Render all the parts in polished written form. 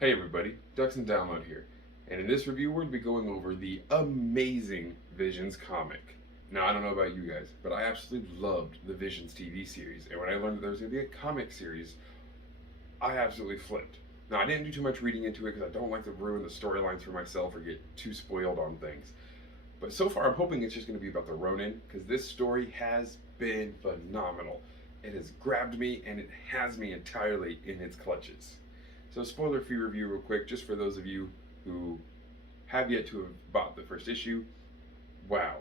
Hey everybody, Ducks and Download here, and in this review we're going to be going over the amazing Visions comic. Now I don't know about you guys, but I absolutely loved the Visions TV series, and when I learned that there was going to be a comic series, I absolutely flipped. Now I didn't do too much reading into it because I don't like to ruin the storylines for myself or get too spoiled on things. But so far I'm hoping it's just going to be about the Ronin, because this story has been phenomenal. It has grabbed me and it has me entirely in its clutches. So spoiler-free review real quick, just for those of you who have yet to have bought the first issue. Wow.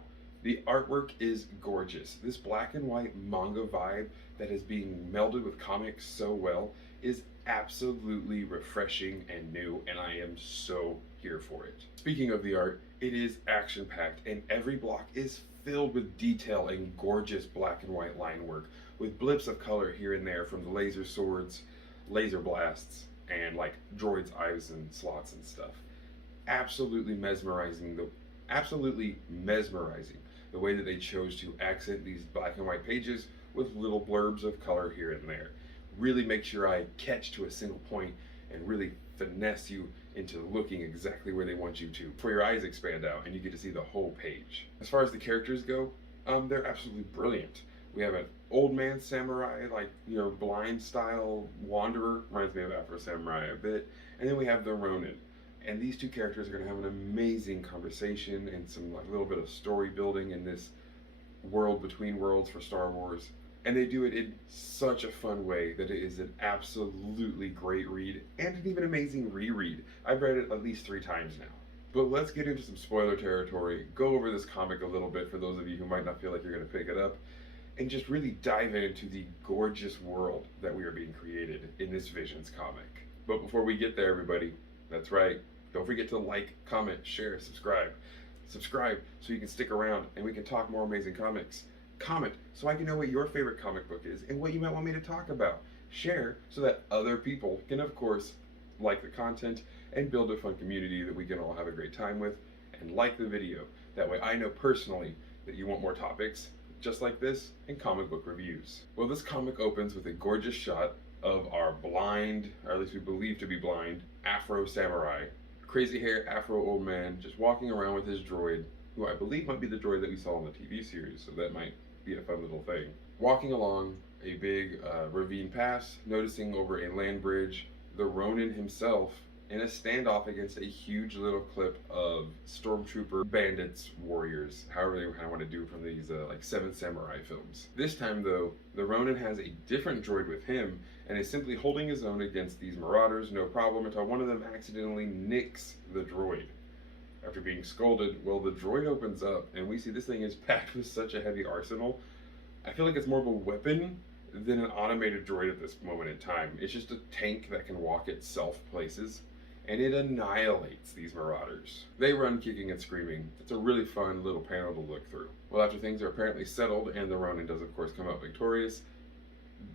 The artwork is gorgeous. This black and white manga vibe that is being melded with comics so well is absolutely refreshing and new, and I am so here for it. Speaking of the art, it is action-packed, and every block is filled with detail and gorgeous black and white line work, with blips of color here and there from the laser swords, laser blasts, and like droids' eyes and slots and stuff. Absolutely mesmerizing. The way that they chose to accent these black and white pages with little blurbs of color here and there. Really makes your eye catch to a single point and really finesse you into looking exactly where they want you to, before your eyes expand out and you get to see the whole page. As far as the characters go, they're absolutely brilliant. We have an old man samurai, like, blind style wanderer, reminds me of Afro Samurai a bit. And then we have the Ronin. And these two characters are going to have an amazing conversation and some like little bit of story building in this world between worlds for Star Wars. And they do it in such a fun way that it is an absolutely great read and an even amazing reread. I've read it at least 3 times now. But let's get into some spoiler territory, go over this comic a little bit for those of you who might not feel like you're going to pick it up, and just really dive into the gorgeous world that we are being created in this Visions comic. But before we get there, everybody, that's right, don't forget to like, comment, share, subscribe. Subscribe so you can stick around and we can talk more amazing comics. Comment so I can know what your favorite comic book is and what you might want me to talk about. Share so that other people can, of course, like the content and build a fun community that we can all have a great time with. And like the video. That way I know personally that you want more topics just like this in comic book reviews. Well, this comic opens with a gorgeous shot of our blind, or at least we believe to be blind, Afro Samurai. Crazy hair Afro old man just walking around with his droid, who I believe might be the droid that we saw in the TV series, so that might be a fun little thing. Walking along a big ravine pass, noticing over a land bridge the Ronin himself in a standoff against a huge little clip of stormtrooper, bandits, warriors, however they kind of want to do from these like 7 Samurai films. This time though, the Ronin has a different droid with him and is simply holding his own against these marauders, no problem, until one of them accidentally nicks the droid. After being scolded, well, the droid opens up and we see this thing is packed with such a heavy arsenal. I feel like it's more of a weapon than an automated droid at this moment in time. It's just a tank that can walk itself places, and it annihilates these marauders. They run kicking and screaming. It's a really fun little panel to look through. Well, after things are apparently settled and the Ronin does of course come out victorious,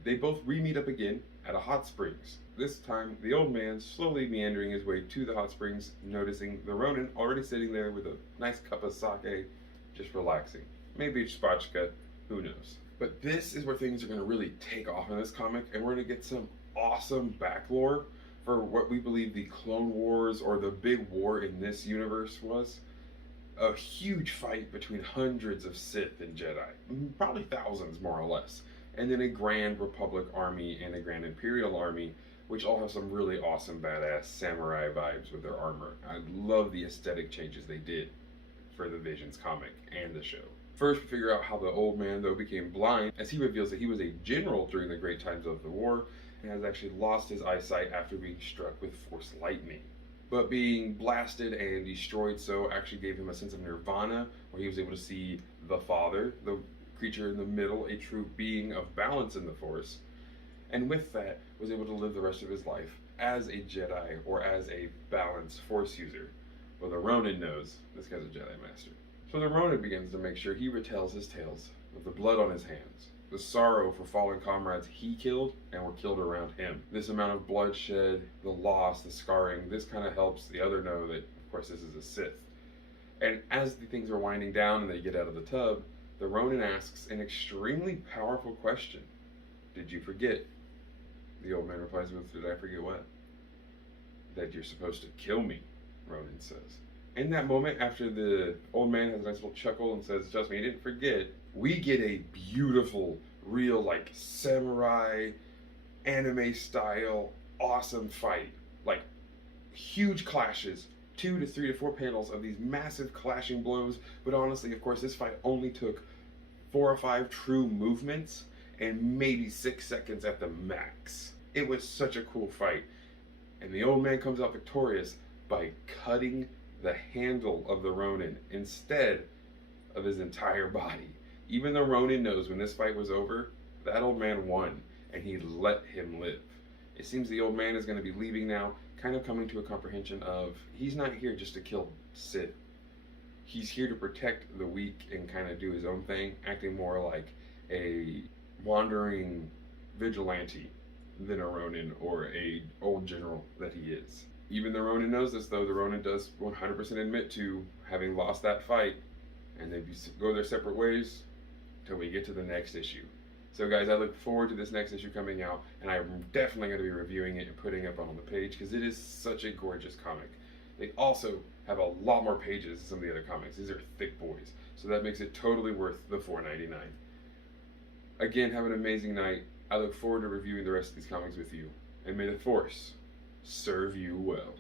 they both re-meet up again at a hot springs. This time, the old man slowly meandering his way to the hot springs, noticing the Ronin already sitting there with a nice cup of sake, just relaxing. Maybe spatchka, who knows. But this is where things are going to really take off in this comic, and we're going to get some awesome back lore for what we believe the Clone Wars, or the big war in this universe, was. A huge fight between hundreds of Sith and Jedi, probably thousands more or less, and then a Grand Republic army and a Grand Imperial army, which all have some really awesome badass samurai vibes with their armor. I love the aesthetic changes they did for the Visions comic and the show. First, we figure out how the old man, though, became blind, as he reveals that he was a general during the great times of the war, and has actually lost his eyesight after being struck with Force lightning. But being blasted and destroyed so actually gave him a sense of nirvana, where he was able to see the Father, the creature in the middle, a true being of balance in the Force, and with that was able to live the rest of his life as a Jedi or as a balanced Force user. Well, the Ronin knows this guy's a Jedi Master. So the Ronin begins to make sure he retells his tales with the blood on his hands, the sorrow for fallen comrades he killed and were killed around him. This amount of bloodshed, the loss, the scarring, this kind of helps the other know that, of course, this is a Sith. And as the things are winding down and they get out of the tub, the Ronin asks an extremely powerful question. Did you forget? The old man replies with, did I forget what? that you're supposed to kill me, Ronin says. In that moment, after the old man has a nice little chuckle and says, trust me, he didn't forget, we get a beautiful, real, like, samurai, anime style, awesome fight. Like, huge clashes, 2 to 3 to 4 panels of these massive clashing blows. But honestly, of course, this fight only took 4 or 5 true movements and maybe 6 seconds at the max. It was such a cool fight. And the old man comes out victorious by cutting the handle of the Ronin instead of his entire body. Even the Ronin knows when this fight was over, that old man won, and he let him live. It seems the old man is going to be leaving now, kind of coming to a comprehension of he's not here just to kill Sith. He's here to protect the weak and kind of do his own thing, acting more like a wandering vigilante than a Ronin or a old general that he is. Even the Ronin knows this, though. The Ronin does 100% admit to having lost that fight, and they go their separate ways until we get to the next issue. So guys, I look forward to this next issue coming out, and I'm definitely going to be reviewing it and putting it up on the page because it is such a gorgeous comic. They also have a lot more pages than some of the other comics. These are thick boys, so that makes it totally worth the $4.99. Again, have an amazing night. I look forward to reviewing the rest of these comics with you, and may the Force serve you well.